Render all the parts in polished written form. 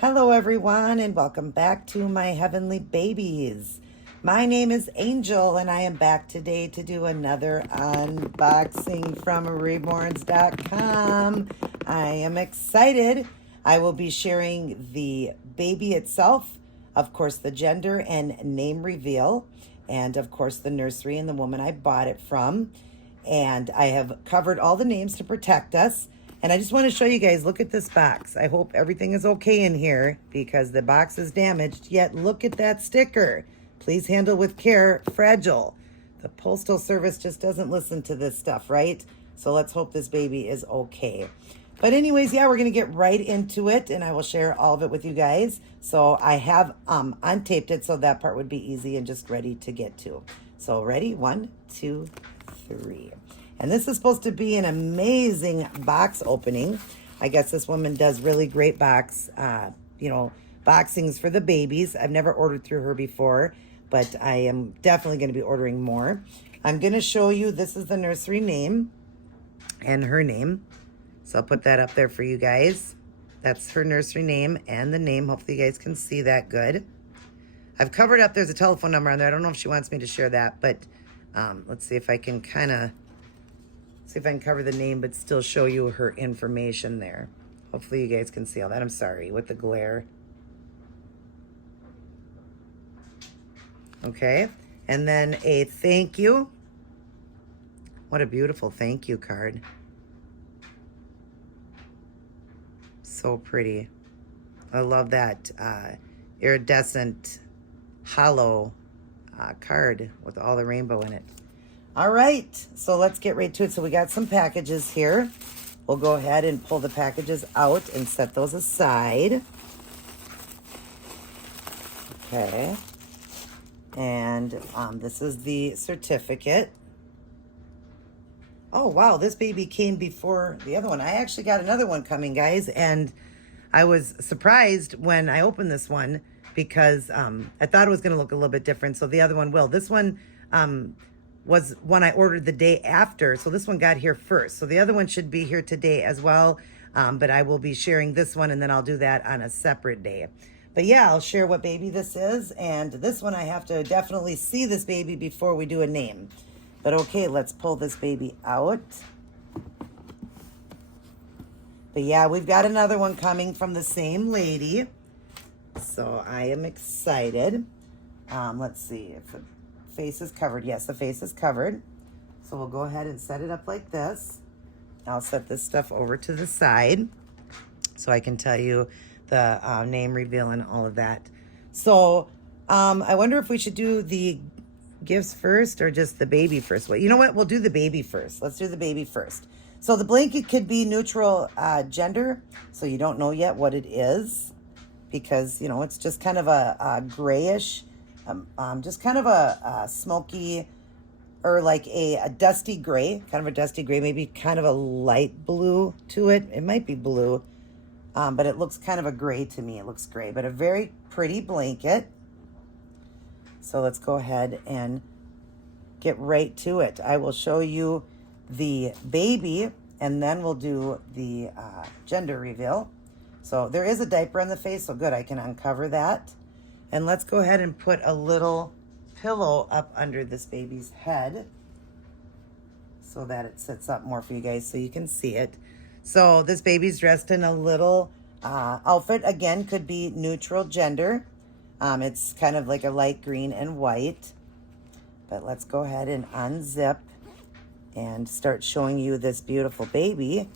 Hello, everyone, and welcome back to my heavenly babies. My name is Angel, and I am back today to do another unboxing from Reborns.com. I am excited. I will be sharing the baby itself, of course, the gender and name reveal, and of course, the nursery and the woman I bought it from. And I have covered all the names to protect us. And I just want to show you guys, look at this box. I hope everything is okay in here because the box is damaged. Yet look at that sticker. Please handle with care, fragile. The Postal Service just doesn't listen to this stuff, right? So let's hope this baby is okay. But anyways, yeah, we're going to get right into it and I will share all of it with you guys. So I have untaped it so that part would be easy and just ready to get to. So ready? 1, 2, 3. And this is supposed to be an amazing box opening. I guess this woman does really great boxings for the babies. I've never ordered through her before, but I am definitely going to be ordering more. I'm going to show you, this is the nursery name and her name. So I'll put that up there for you guys. That's her nursery name and the name. Hopefully you guys can see that good. I've covered up, there's a telephone number on there. I don't know if she wants me to share that, but let's see if I can cover the name but still show you her information there. Hopefully you guys can see all that. I'm sorry with the glare. Okay, and then a thank you. What a beautiful thank you card. So pretty. I love that iridescent hollow card with all the rainbow in it. All right, so let's get right to it. So we got some packages here. We'll go ahead and pull the packages out and set those aside. Okay. And this is the certificate. Oh, wow, this baby came before the other one. I actually got another one coming, guys, and I was surprised when I opened this one because I thought it was going to look a little bit different, so the other one will. This one was one I ordered the day after, so this one got here first. So the other one should be here today as well, but I will be sharing this one, and then I'll do that on a separate day. But yeah, I'll share what baby this is, and this one I have to definitely see this baby before we do a name. But okay, let's pull this baby out. But yeah, we've got another one coming from the same lady, so I am excited. Let's see if the face is covered. Yes, the face is covered. So we'll go ahead and set it up like this. I'll set this stuff over to the side so I can tell you the name reveal and all of that. So I wonder if we should do the gifts first or just the baby first. Well, you know what? We'll do the baby first. Let's do the baby first. So the blanket could be neutral gender, so you don't know yet what it is because, you know, it's just kind of a grayish, just kind of a smoky or like a dusty gray, kind of a dusty gray, maybe kind of a light blue to it. It might be blue, but it looks kind of a gray to me. It looks gray, but a very pretty blanket. So let's go ahead and get right to it. I will show you the baby and then we'll do the gender reveal. So there is a diaper on the face, so good, I can uncover that. And let's go ahead and put a little pillow up under this baby's head so that it sits up more for you guys so you can see it. So this baby's dressed in a little outfit. Again, could be neutral gender. It's kind of like a light green and white. But let's go ahead and unzip and start showing you this beautiful baby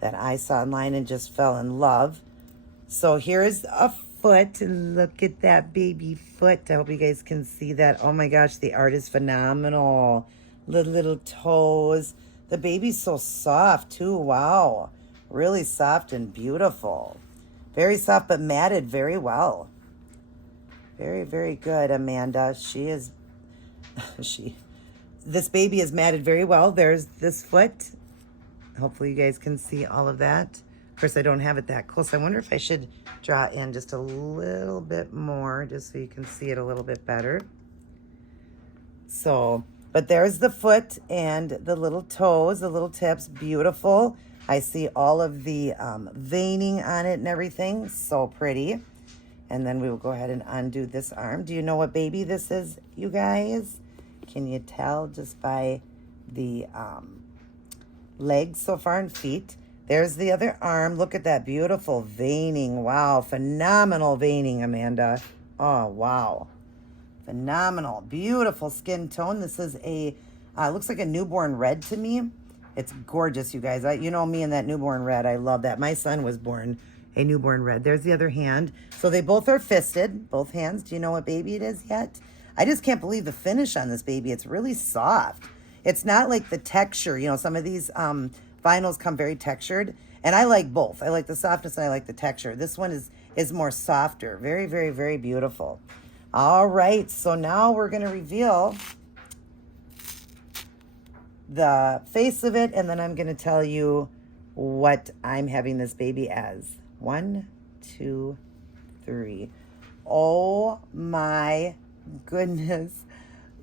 that I saw online and just fell in love. So here's a foot. Look at that baby foot. I hope you guys can see that. Oh my gosh, the art is phenomenal. Little toes. The baby's so soft too. Wow. Really soft and beautiful. Very soft but matted very well. Very, very good, Amanda. This baby is matted very well. There's this foot. Hopefully you guys can see all of that. Of course, I don't have it that close. I wonder if I should draw in just a little bit more just so you can see it a little bit better. So, but there's the foot and the little toes, the little tips. Beautiful. I see all of the veining on it and everything. So pretty. And then we will go ahead and undo this arm. Do you know what baby this is, you guys? Can you tell just by the legs so far and feet? There's the other arm. Look at that beautiful veining. Wow, phenomenal veining, Amanda. Oh, wow. Phenomenal. Beautiful skin tone. This is a, looks like a newborn red to me. It's gorgeous, you guys. You know me and that newborn red. I love that. My son was born a newborn red. There's the other hand. So they both are fisted, both hands. Do you know what baby it is yet? I just can't believe the finish on this baby. It's really soft. It's not like the texture. You know, some of these vinyls come very textured. And I like both. I like the softness and I like the texture. This one is more softer. Very, very, very beautiful. All right. So now we're going to reveal the face of it. And then I'm going to tell you what I'm having this baby as. 1, 2, 3. Oh my goodness.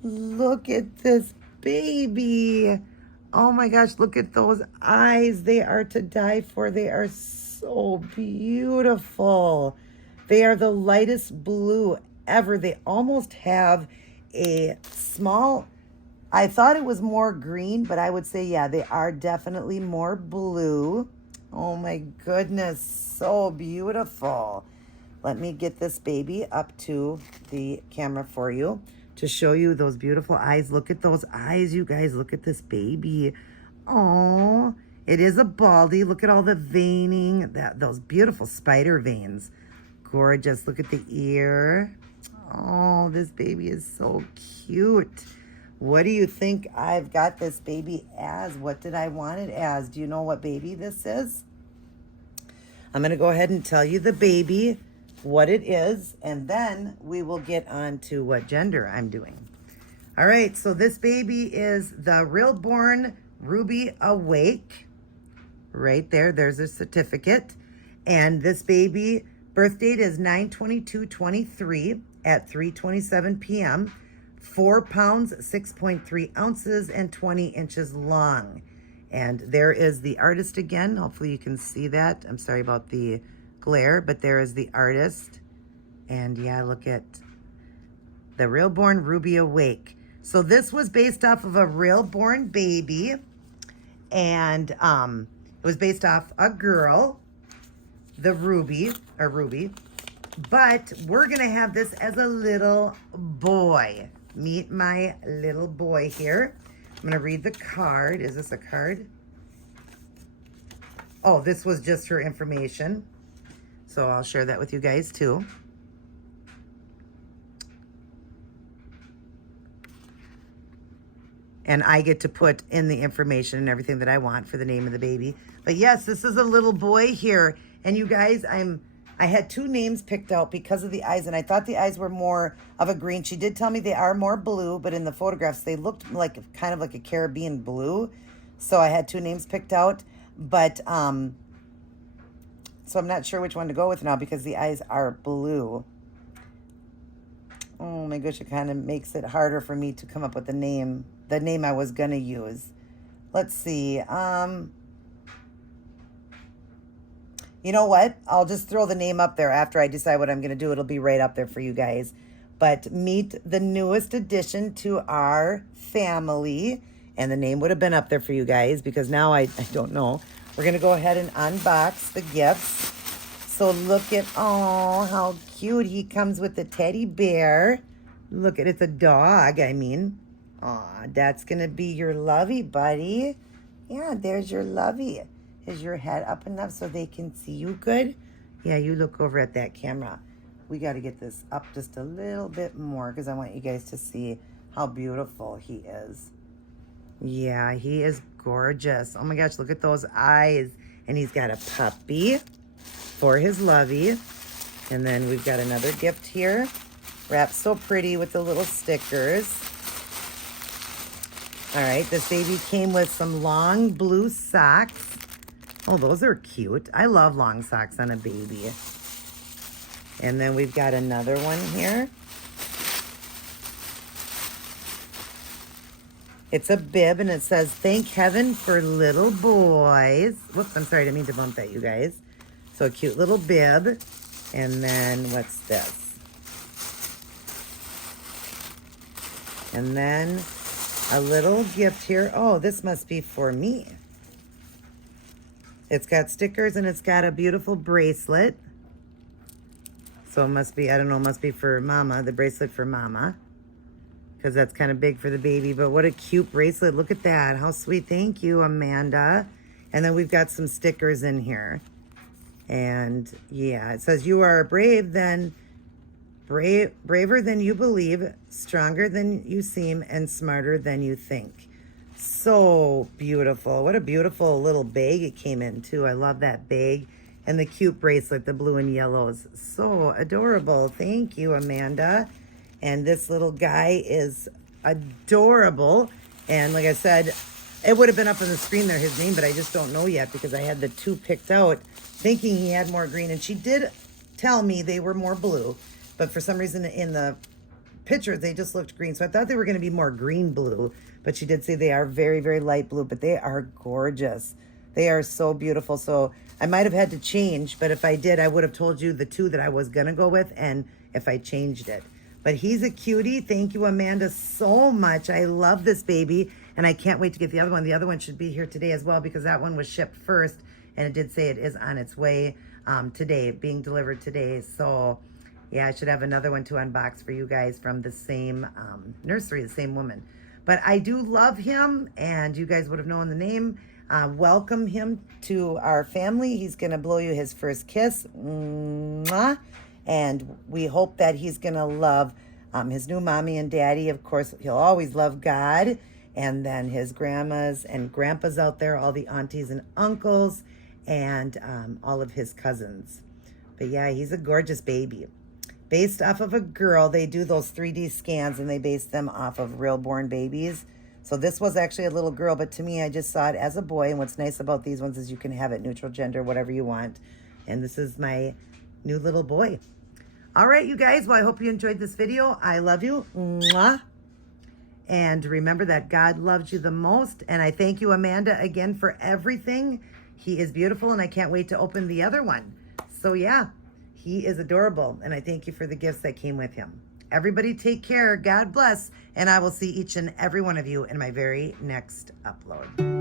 Look at this baby. Oh my gosh, look at those eyes. They are to die for. They are so beautiful. They are the lightest blue ever. They almost have a small, I thought it was more green, but I would say, yeah, they are definitely more blue. Oh my goodness, so beautiful. Let me get this baby up to the camera for you to show you those beautiful eyes. Look at those eyes, you guys. Look at this baby. Oh, it is a baldy. Look at all the veining, those beautiful spider veins. Gorgeous. Look at the ear. Oh, this baby is so cute. What do you think I've got this baby as? What did I want it as? Do you know what baby this is? I'm going to go ahead and tell you the baby, what it is, and then we will get on to what gender I'm doing. All right, so this baby is the Reborn Ruby Awake. Right there, there's a certificate. And this baby, birth date is 9/22/23 at 3:27 p.m. 4 pounds, 6.3 ounces, and 20 inches long. And there is the artist again. Hopefully you can see that. I'm sorry about the glare, but there is the artist. And yeah, look at the Reborn Ruby Awake. So this was based off of a Reborn baby. And it was based off a girl, the Ruby. But we're going to have this as a little boy. Meet my little boy here. I'm going to read the card. Is this a card? Oh, this was just her information. So I'll share that with you guys too. And I get to put in the information and everything that I want for the name of the baby. But yes, this is a little boy here. And you guys, I had 2 names picked out because of the eyes, and I thought the eyes were more of a green. She did tell me they are more blue, but in the photographs, they looked like kind of like a Caribbean blue. So I had 2 names picked out, but so I'm not sure which one to go with now because the eyes are blue. Oh my gosh, it kind of makes it harder for me to come up with the name I was going to use. Let's see. You know what? I'll just throw the name up there after I decide what I'm going to do. It'll be right up there for you guys. But meet the newest addition to our family. And the name would have been up there for you guys because now I don't know. We're going to go ahead and unbox the gifts. So look at, oh, how cute. He comes with the teddy bear. Look at, it's a dog, I mean. Aw, that's going to be your lovey, buddy. Yeah, there's your lovey. Is your head up enough so they can see you good? Yeah, you look over at that camera. We got to get this up just a little bit more because I want you guys to see how beautiful he is. Yeah, he is gorgeous. Oh my gosh, look at those eyes. And he's got a puppy for his lovey. And then we've got another gift here. Wrapped so pretty with the little stickers. All right, this baby came with some long blue socks. Oh, those are cute. I love long socks on a baby. And then we've got another one here. It's a bib, and it says, "Thank heaven for little boys." Whoops, I'm sorry, I didn't mean to bump that, you guys. So a cute little bib. And then what's this? And then a little gift here. Oh, this must be for me. It's got stickers, and it's got a beautiful bracelet. So it must be, I don't know, it must be for Mama, the bracelet for Mama. Because that's kind of big for the baby. But what a cute bracelet. Look at that. How sweet. Thank you, Amanda. And then we've got some stickers in here. And yeah, it says, "You are braver than you believe, stronger than you seem, and smarter than you think." So beautiful. What a beautiful little bag it came in too. I love that bag. And the cute bracelet, the blue and yellows. So adorable. Thank you, Amanda. And this little guy is adorable. And like I said, it would have been up on the screen there, his name, but I just don't know yet because I had the two picked out thinking he had more green. And she did tell me they were more blue, but for some reason in the picture, they just looked green. So I thought they were going to be more green-blue, but she did say they are very, very light blue, but they are gorgeous. They are so beautiful. So I might have had to change, but if I did, I would have told you the two that I was going to go with and if I changed it. But he's a cutie. Thank you, Amanda, so much. I love this baby, and I can't wait to get the other one. The other one should be here today as well because that one was shipped first, and it did say it is on its way today, being delivered today. So yeah, I should have another one to unbox for you guys from the same nursery, the same woman. But I do love him, and you guys would have known the name. Welcome him to our family. He's going to blow you his first kiss. Mwah. And we hope that he's going to love his new mommy and daddy. Of course, he'll always love God. And then his grandmas and grandpas out there, all the aunties and uncles, and all of his cousins. But yeah, he's a gorgeous baby. Based off of a girl, they do those 3D scans, and they base them off of real-born babies. So this was actually a little girl, but to me, I just saw it as a boy. And what's nice about these ones is you can have it neutral gender, whatever you want. And this is my new little boy. All right, you guys. Well, I hope you enjoyed this video. I love you. Mwah. And remember that God loves you the most. And I thank you, Amanda, again for everything. He is beautiful, and I can't wait to open the other one. So yeah, he is adorable, and I thank you for the gifts that came with him. Everybody take care. God bless, and I will see each and every one of you in my very next upload.